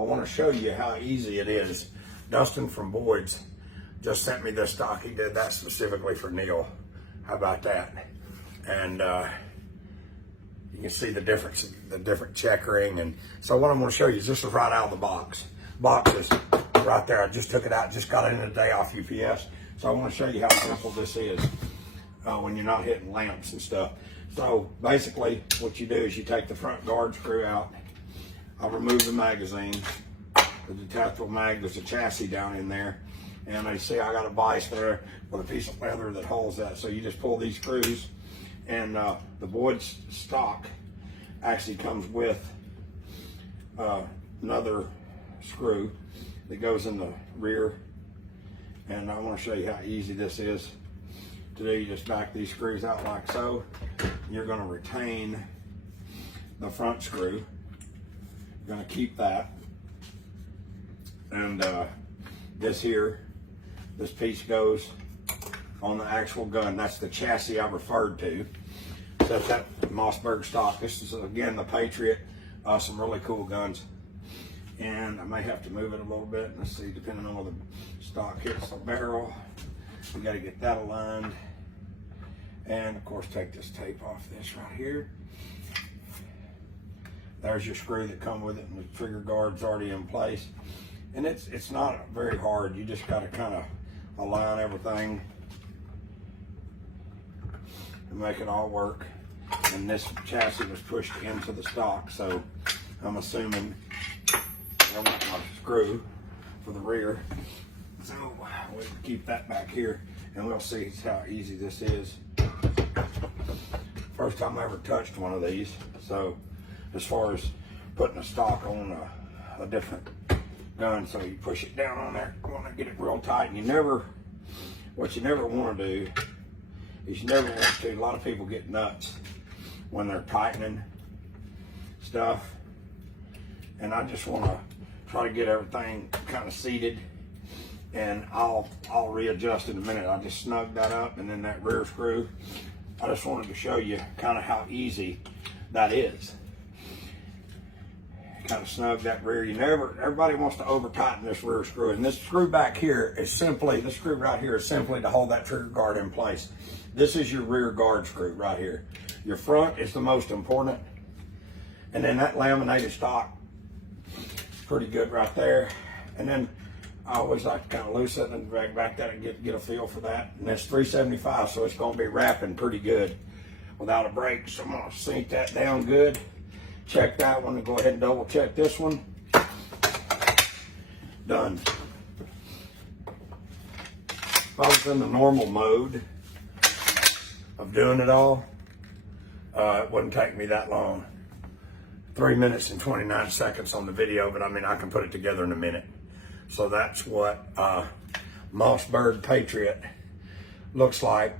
I want to show you how easy it is. Dustin from Boyds just sent me this stock. He did that specifically for Neil. How about that? And you can see the difference, the different checkering. And so what I'm going to show you is this is right out of the box. Box is right there. I just took it out, just got it in a day off UPS. So I want to show you how simple this is when you're not hitting lamps and stuff. So basically what you do is you take the front guard screw out. I'll remove the magazine, the detachable mag. There's a chassis down in there, and I see I got a vise there with a piece of leather that holds that. So you just pull these screws, and the Boyds stock actually comes with another screw that goes in the rear. And I want to show you how easy this is to do. You just back these screws out like so. You're going to retain the front screw. You're going to keep that. And this piece goes on the actual gun. That's the chassis I referred to. So that's that Mossberg stock. This is again the Patriot. Some really cool guns. And I may have to move it a little bit. Let's see, depending on where the stock hits the barrel. We got to get that aligned. And of course, take this tape off this right here. There's your screw that come with it, and the trigger guard's already in place. And it's not very hard. You just got to kind of align everything and make it all work. And this chassis was pushed into the stock, so I'm assuming I want my screw for the rear. So we'll keep that back here, and we'll see how easy this is. First time I ever touched one of these. So as far as putting a stock on a different gun, so you push it down on there, you want to get it real tight. And what you never want to do is a lot of people get nuts when they're tightening stuff. And I just want to try to get everything kind of seated, and I'll readjust in a minute. I just snug that up, and then that rear screw. I just wanted to show you kind of how easy that is. Kind of snug that rear. Everybody wants to over tighten this rear screw, and this screw back here is simply, this screw right here is simply to hold that trigger guard in place. This is your rear guard screw right here. Your front is the most important, and then that laminated stock, pretty good right there. And then I always like to kind of loosen it and drag back that and get a feel for that. And that's 375, so it's going to be wrapping pretty good without a break. So I'm going to sink that down good. Check that one and go ahead and double check this one. Done. If I was in the normal mode of doing it all, it wouldn't take me that long. 3 minutes and 29 seconds on the video, but I mean, I can put it together in a minute. So that's what Mossberg Patriot looks like.